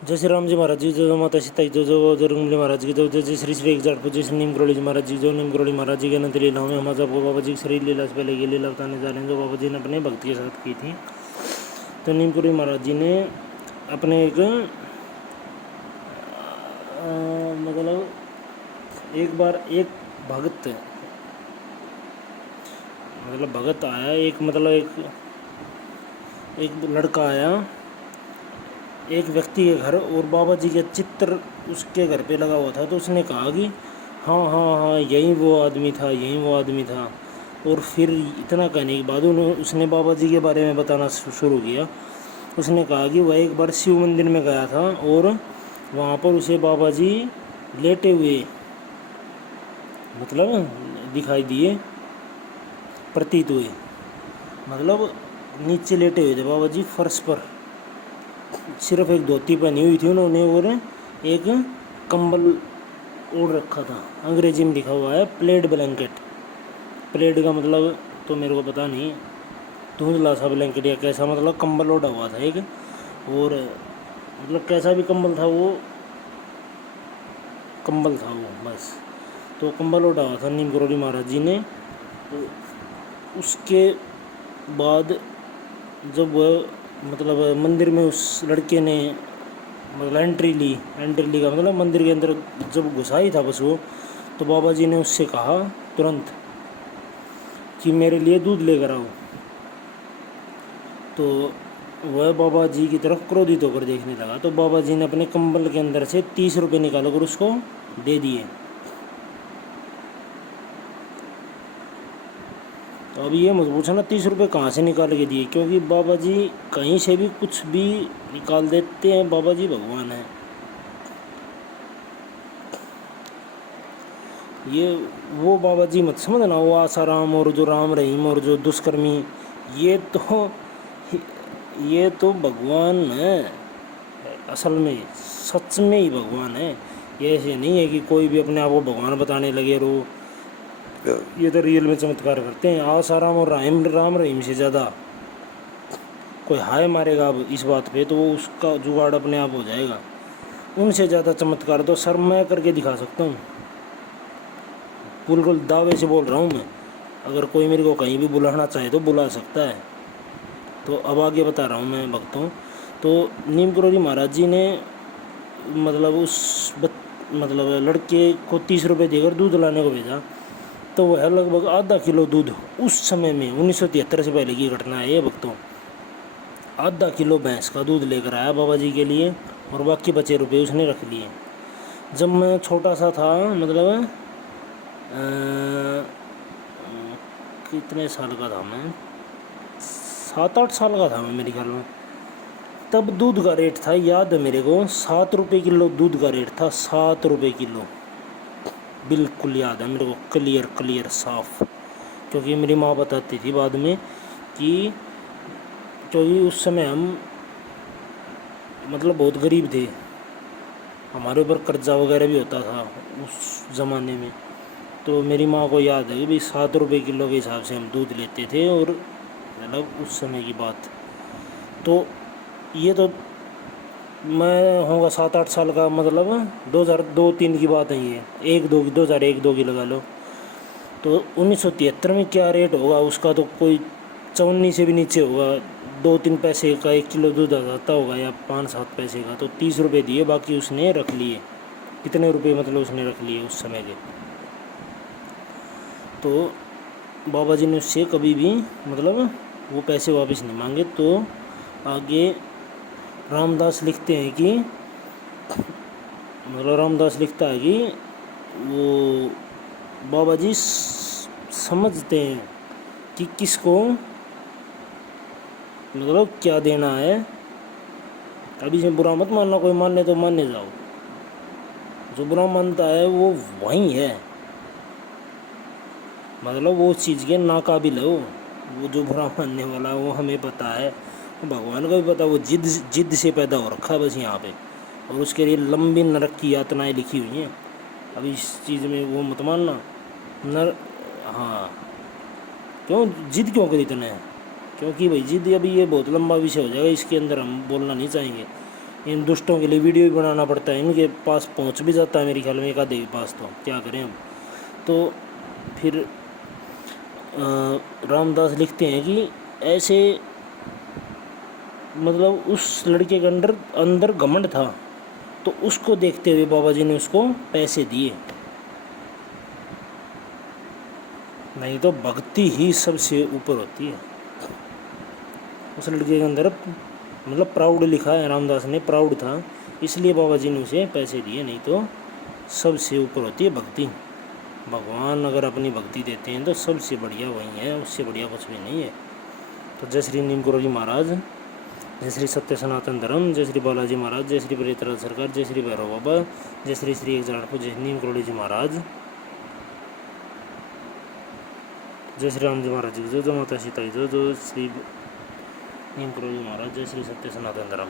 जय श्री राम जी महाराज जी, जय माता सीता जी, जय जरंगली महाराज की, जय जय श्री श्री एक जाट जय श्री नीम करोड़ी जी महाराज जी, जो नीम करोड़ी महाराज जी के अनंत लीलाओं में हम आज आपको बाबा जी की शरीर लीला से पहले ये लीला बताने जा रहे हैं जो बाबा जी ने अपने भक्ति के साथ की थी। तो नीम करोड़ी महाराज जी ने अपने एक बार एक भगत भगत आया, एक लड़का आया एक व्यक्ति के घर, और बाबा जी के चित्र उसके घर पे लगा हुआ था। तो उसने कहा कि हाँ हाँ हाँ, यही वो आदमी था, यही वो आदमी था। और फिर इतना कहने के बाद उसने बाबा जी के बारे में बताना शुरू किया। उसने कहा कि वह एक बार शिव मंदिर में गया था और वहाँ पर उसे बाबा जी लेटे हुए दिखाई दिए, प्रतीत हुए, नीचे लेटे हुए थे बाबा जी फर्श पर। सिर्फ एक धोती पहनी हुई थी उन्होंने और एक कंबल ओढ़ रखा था। अंग्रेजी में लिखा हुआ है प्लेड ब्लैंकेट। प्लेड का मतलब तो मेरे को पता नहीं, धुंधला सा ब्लैंकेट या कैसा, कंबल ओढ़ा हुआ था एक, और कैसा भी कंबल था वो, कंबल था वो बस। तो कंबल ओढ़ा हुआ था नीम करोड़ी महाराज जी ने। तो उसके बाद जब मंदिर में उस लड़के ने एंट्री ली का मंदिर के अंदर जब घुसा ही था बस वो, तो बाबा जी ने उससे कहा तुरंत कि मेरे लिए दूध लेकर आओ। तो वह बाबा जी की तरफ क्रोधित होकर देखने लगा। तो बाबा जी ने अपने कंबल के अंदर से 30 रुपये निकाल कर उसको दे दिए। तो अभी ये मत पूछना 30 रुपये कहाँ से निकाल के दिए, क्योंकि बाबा जी कहीं से भी कुछ भी निकाल देते हैं। बाबा जी भगवान है। ये वो बाबा जी मत समझना, वो आसाराम और जो राम रहीम और जो दुष्कर्मी, ये तो भगवान है असल में, सच में ही भगवान है। ये ऐसे नहीं है कि कोई भी अपने आप को भगवान बताने लगे रो, ये तो रियल में चमत्कार करते हैं। आसाराम और राम रहीम से ज़्यादा कोई हाय मारेगा अब इस बात पे तो वो उसका जुगाड़ अपने आप हो जाएगा। उनसे ज़्यादा चमत्कार तो सर मैं करके दिखा सकता हूँ, बिल्कुल दावे से बोल रहा हूँ मैं। अगर कोई मेरे को कहीं भी बुलाना चाहे तो बुला सकता है। तो अब आगे बता रहा हूँ मैं भक्तों। तो नीम करोड़ी महाराज जी ने लड़के को 30 रुपये देकर दूध लाने को भेजा। तो वह लगभग आधा किलो दूध उस समय में 1973 से पहले की घटना है ये भक्तों। आधा किलो भैंस का दूध लेकर आया बाबा जी के लिए, और बाकी बचे रुपये उसने रख लिए। जब मैं छोटा सा था, कितने साल का था मैं, 7-8 साल का था मैं मेरे ख्याल में। तब दूध का रेट था, याद है मेरे को, 7 रुपये किलो दूध का रेट था, 7 रुपये किलो। बिल्कुल याद है मेरे को, क्लियर साफ। क्योंकि मेरी माँ बताती थी बाद में कि क्योंकि उस समय हम बहुत गरीब थे, हमारे ऊपर कर्जा वगैरह भी होता था उस ज़माने में। तो मेरी माँ को याद है कि भाई 7 रुपये किलो के हिसाब से हम दूध लेते थे, और उस समय की बात। तो ये तो मैं होगा 7-8 साल का, 2002-3 की बात है ये, 2001-2 की लगा लो। तो 1973 में क्या रेट होगा उसका, तो कोई 54 से भी नीचे होगा। 2-3 पैसे का 1 किलो दूध आता होगा, या 5-7 पैसे का। तो 30 रुपये दिए, बाकी उसने रख लिए। कितने रुपये उसने रख लिए उस समय के। तो बाबा जी ने उससे कभी भी वो पैसे वापस नहीं मांगे। तो आगे रामदास लिखते हैं कि रामदास लिखता है कि वो बाबा जी समझते हैं कि किसको क्या देना है। अभी से बुरा मत मानना, कोई मानने तो मानने जाओ, जो बुरा मानता है वो वही है, वो चीज़ के नाकाबिल है वो जो बुरा मानने वाला वो हमें पता है, भगवान को भी पता। वो जिद से पैदा हो रखा है बस यहाँ पे, और उसके लिए लंबी नरक की यातनाएं लिखी हुई हैं। अब इस चीज़ में वो मत मानना हाँ, क्यों जिद क्यों करी तूने, क्योंकि भाई जिद अभी ये बहुत लंबा विषय हो जाएगा, इसके अंदर हम बोलना नहीं चाहेंगे। इन दुष्टों के लिए वीडियो भी बनाना पड़ता है, इनके पास पहुंच भी जाता है मेरे ख्याल में एक आधे के पास, तो क्या करें हम। तो फिर रामदास लिखते हैं कि ऐसे मतलब उस लड़के के अंदर अंदर घमंड था, तो उसको देखते हुए बाबा जी ने उसको पैसे दिए। नहीं तो भक्ति ही सबसे ऊपर होती है। उस लड़के के अंदर मतलब प्राउड लिखा है, रामदास ने प्राउड था, इसलिए बाबा जी ने उसे पैसे दिए, नहीं तो सबसे ऊपर होती है भक्ति। भगवान अगर अपनी भक्ति देते हैं तो सबसे बढ़िया वही है, उससे बढ़िया कुछ भी नहीं है। तो जय श्री नीम करोली महाराज, जय श्री सत्य सनातन धर्म, जय श्री बालाजी महाराज, जय श्री प्रेतराज सरकार, जय श्री भैरव बाबा, जय श्री श्री एक जय नीम करोली जी महाराज, जय श्री राम जी महाराज जी, जो माता सीता जी, जो श्री नीम करोली महाराज, जय श्री सत्य सनातन धर्म।